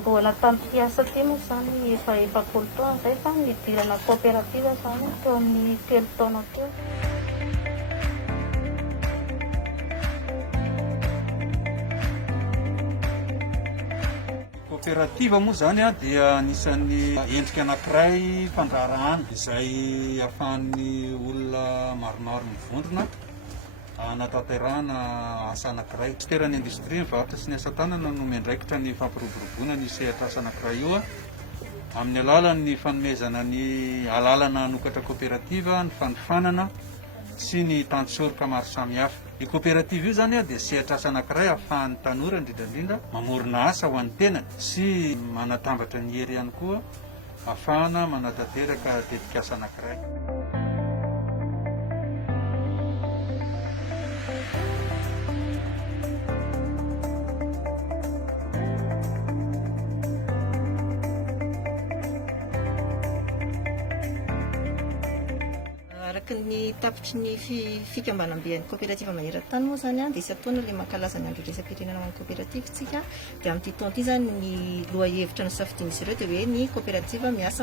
nandoana tamin'ny mpiasa ty moa zany efa efapolo taona zay fa nidirana coopérative zany teo amin'ny 3 taona teo. Kooperativa moa zany dia anisan'ny endrika anankiray fandraharahana izay ahafahan'ny olona maromaro mivondrona anatanterahana asa anankiray. Fitoerany industria, mivarotra sy ny asa tanana no miandraikitra ny fampiroboroboana ny sehatra asa anankiray io amin'ny alalan'ny fanomezana ny alalana anokatra kooperativa, ny fanofanana sy ny tantsoroka maro samihafa. Ny kooperativa io zany dia sehatra asa anankiray ahafahan'ny tanora indrindrandrindra mamorona asa ho an'ny tenany sy manatambatra ny hery ihany koa ahafahana manatanteraka tetikasa anankiray. Araka ny tapitry ny fikambanam-bean'ny kooperativa maneran-tany moa zany dia isataona ilay mankalaza ny andro resam-pirenena amin'ny kooperativtsika dia amin'ity taona ity zany ny loha hevitra ny safidian'izy ireo dia hoe ny kooperativa miasa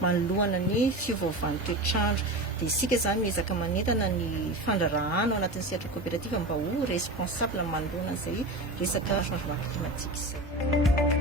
manoloana ny fiovaovan'ny toetr'andro. Dia isika zany miezaka manentana ny fandrarahana ao anatin'ny sehatra kooperativa mba ho responsable manoloana an'izay resaka changement climatique.